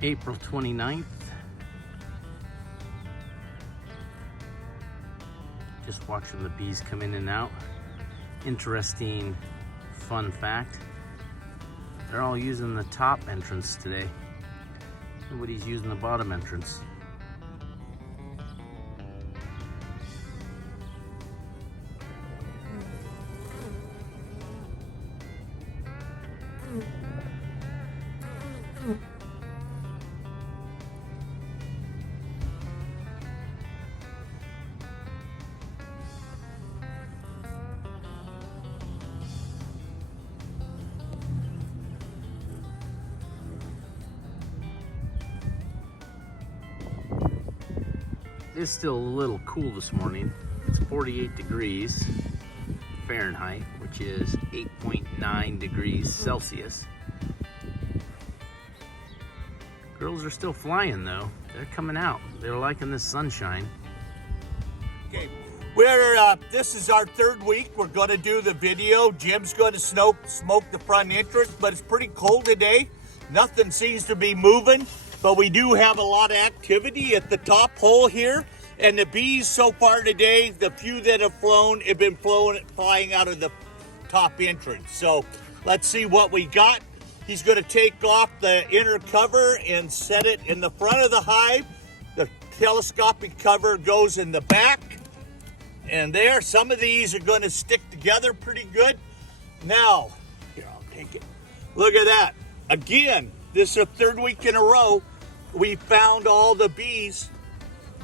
April 29th. Just watching the bees come in and out. Interesting fun fact. They're all using the top entrance today. Nobody's using the bottom entrance. It's still a little cool this morning. It's 48 degrees Fahrenheit, which is 8.9 degrees Celsius. Girls are still flying though. They're coming out. They're liking this sunshine. Okay, this is our third week. We're going to do the video. Jim's going to smoke the front entrance, but it's pretty cold today. Nothing seems to be moving, but we do have a lot of activity at the top hole here. And the bees so far today, the few that have flown, have been flying out of the top entrance. So let's see what we got. He's going to take off the inner cover and set it in the front of the hive. The telescopic cover goes in the back. And there, some of these are going to stick together pretty good. Now, here, I'll take it. Look at that. Again, this is the third week in a row we found all the bees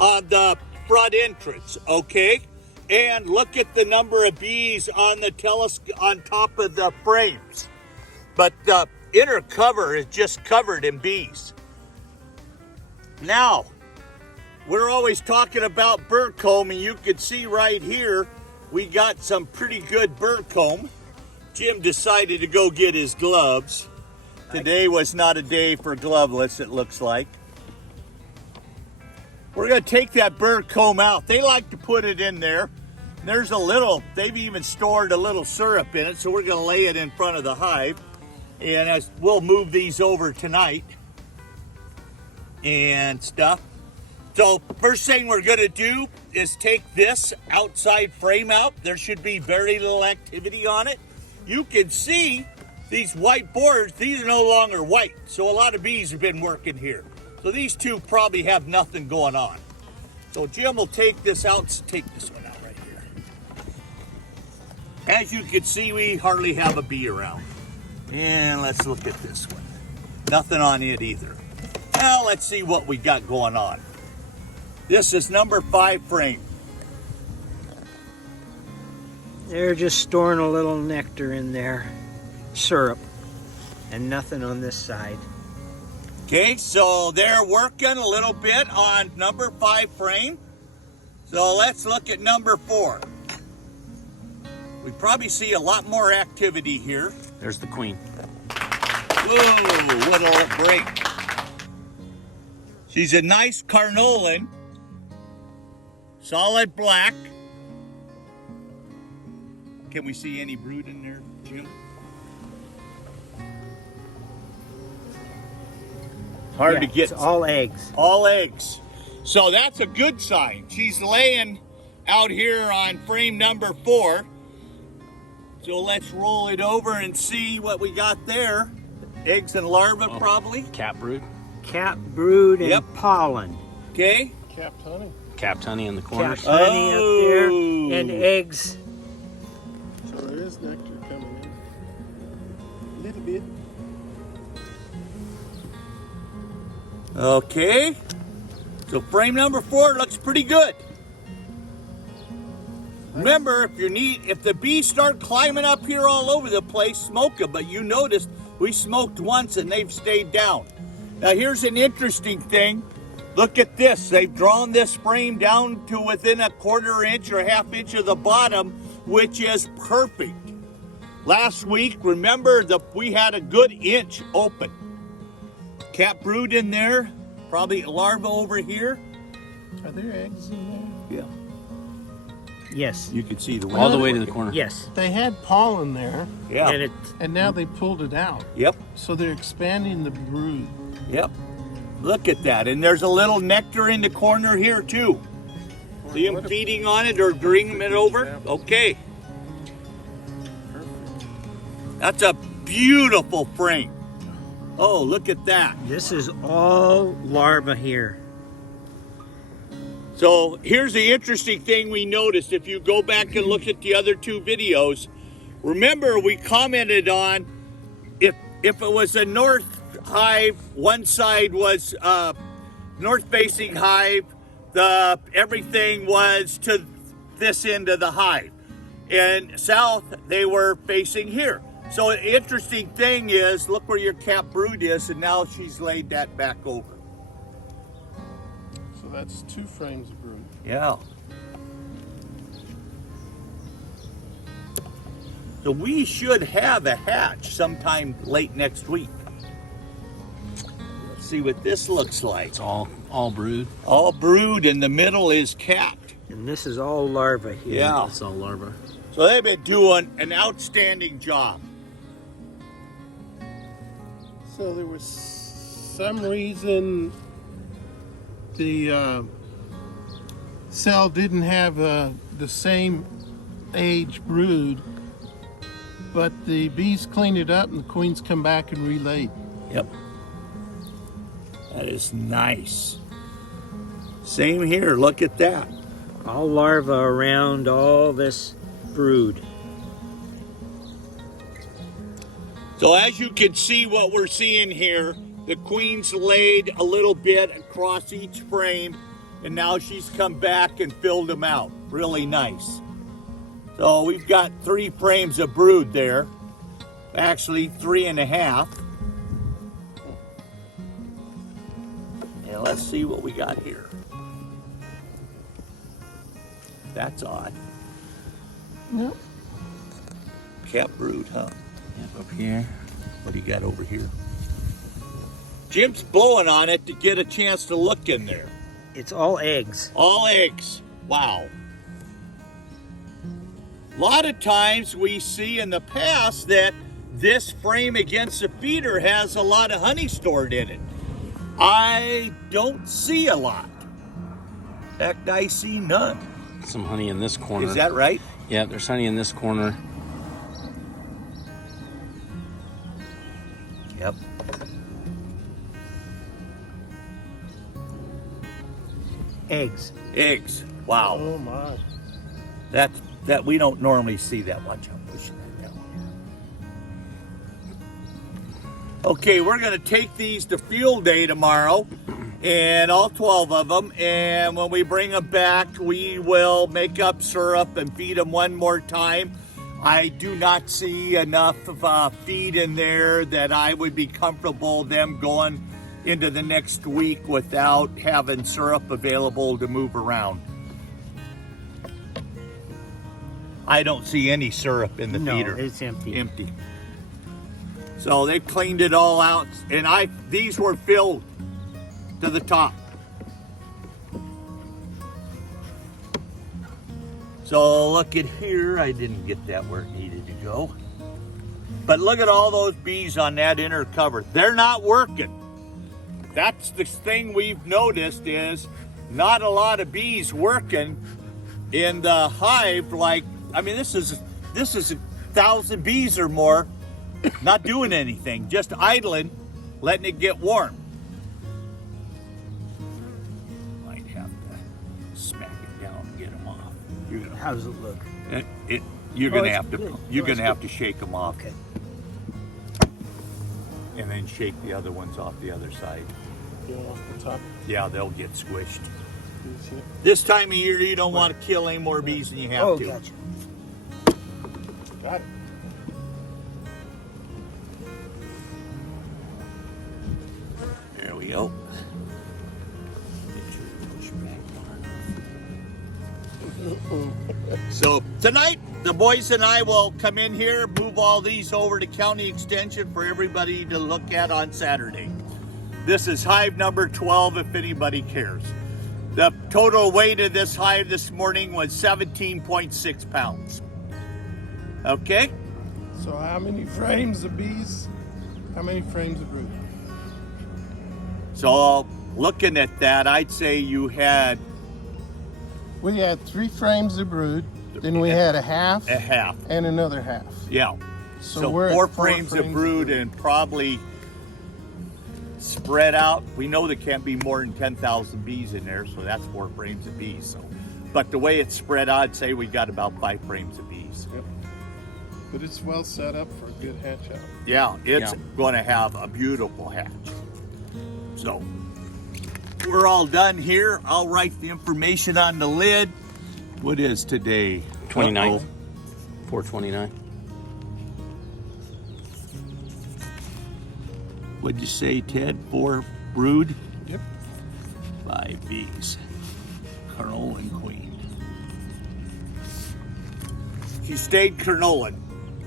on the front entrance, okay? And look at the number of bees on the on top of the frames. But the inner cover is just covered in bees. Now, we're always talking about burr comb, and you can see right here, we got some pretty good burr comb. Jim decided to go get his gloves. Today was not a day for gloveless, it looks like. We're gonna take that burr comb out. They like to put it in there. There's a little, they've even stored a little syrup in it, so we're gonna lay it in front of the hive. And we'll move these over tonight and stuff. So first thing we're gonna do is take this outside frame out. There should be very little activity on it. You can see these white boards, these are no longer white. So a lot of bees have been working here. So these two probably have nothing going on. So Jim will take this out, take this one out right here. As you can see, we hardly have a bee around. And let's look at this one. Nothing on it either. Now let's see what we got going on. This is number 5 frame. They're just storing a little nectar in there, syrup, and nothing on this side. Okay, so they're working a little bit on number 5 frame. So let's look at number 4. We probably see a lot more activity here. There's the queen. Whoa, what a break. She's a nice carnolin, solid black. Can we see any brood in there, Jim? Hard to get. It's all eggs. All eggs. So that's a good sign. She's laying out here on frame number 4. So let's roll it over and see what we got there. Eggs and larvae, probably. Cap brood. Cap brood and pollen. Okay. Capped honey. Capped honey in the corners. Capped honey up there and eggs. So there is nectar coming in. A little bit. Okay. So frame number 4 looks pretty good. Remember, if the bees start climbing up here all over the place, smoke them. But you noticed we smoked once and they've stayed down. Now here's an interesting thing. Look at this. They've drawn this frame down to within a 1/4 inch or 1/2 inch of the bottom, which is perfect. Last week, remember, we had a good inch open. Cap brood in there, probably a larva over here. Are there eggs in there? Yeah. Yes. You can see the All the way to the corner. Yes. They had pollen there, Yeah. And and now they pulled it out. Yep. So they're expanding the brood. Yep. Look at that. And there's a little nectar in the corner here too. See them feeding on it or bringing it over? Okay. That's a beautiful frame. Oh, look at that. This is all larva here. So here's the interesting thing we noticed. If you go back and look at the other two videos, remember we commented on if it was a north hive, one side was north facing hive, everything was to this end of the hive. And south, they were facing here. So the interesting thing is, look where your cap brood is, and now she's laid that back over. So that's 2 frames of brood. Yeah. So we should have a hatch sometime late next week. Let's see what this looks like. It's all brood. All brood, and the middle is capped. And this is all larva here. Yeah. It's all larva. So they've been doing an outstanding job. So there was some reason the cell didn't have the same age brood, but the bees cleaned it up and the queens come back and relaid. Yep. That is nice. Same here, look at that. All larva around all this brood. So as you can see what we're seeing here, the queen's laid a little bit across each frame, and now she's come back and filled them out. Really nice. So we've got 3 frames of brood there. Actually 3.5. And let's see what we got here. That's odd. Yep. Cap brood, huh? Yep, up here. What do you got over here? Jim's blowing on it to get a chance to look in there. It's all eggs. All eggs. Wow. A lot of times we see in the past that this frame against the feeder has a lot of honey stored in it. I don't see a lot. In fact, I see none. Some honey in this corner. Is that right? Yeah, there's honey in this corner. Yep. Eggs. Eggs. Wow. Oh my. That we don't normally see that much. I'm pushing that down here. Okay, we're going to take these to field day tomorrow, and all 12 of them, and when we bring them back, we will make up syrup and feed them one more time. I do not see enough feed in there that I would be comfortable them going into the next week without having syrup available to move around. I don't see any syrup in the feeder. No, it's empty. Empty. So they cleaned it all out, and these were filled to the top. So look at here, I didn't get that where it needed to go. But look at all those bees on that inner cover. They're not working. That's the thing we've noticed is not a lot of bees working in the hive. Like, I mean, this is 1,000 bees or more not doing anything, just idling, letting it get warm. Might have to smack it down and get them off. How does it look? You're Oh, gonna it's have to. good. You're Oh, gonna it's have to shake them off, Okay. and then shake the other ones off the other side. Get off the top. Yeah, they'll get squished. You see it? This time of year, you don't want to kill any more bees than you have Oh, to. gotcha. Got it. There we go. So tonight, the boys and I will come in here, move all these over to County Extension for everybody to look at on Saturday. This is hive number 12, if anybody cares. The total weight of this hive this morning was 17.6 pounds. Okay? So how many frames of bees? How many frames of brood? So looking at that, I'd say you had We had 3 frames of brood, then we had a half a half. and another half. Yeah. So we're at 4 frames of brood and probably spread out. We know there can't be more than 10,000 bees in there, so that's 4 frames of bees. So, but the way it's spread out, I'd say we got about 5 frames of bees. Yep. But it's well set up for a good hatch out. Yeah, it's going to have a beautiful hatch. So, we're all done here. I'll write the information on the lid. What is today? 29th. 4/29. What'd you say, Ted? 4 brood? Yep. 5 bees. Colonel and queen. She stayed Colonelin.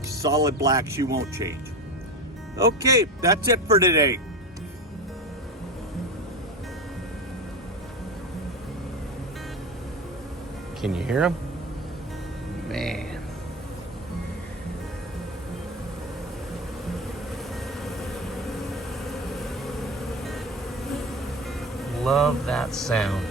Solid black, she won't change. Okay, that's it for today. Can you hear him? Man. Love that sound.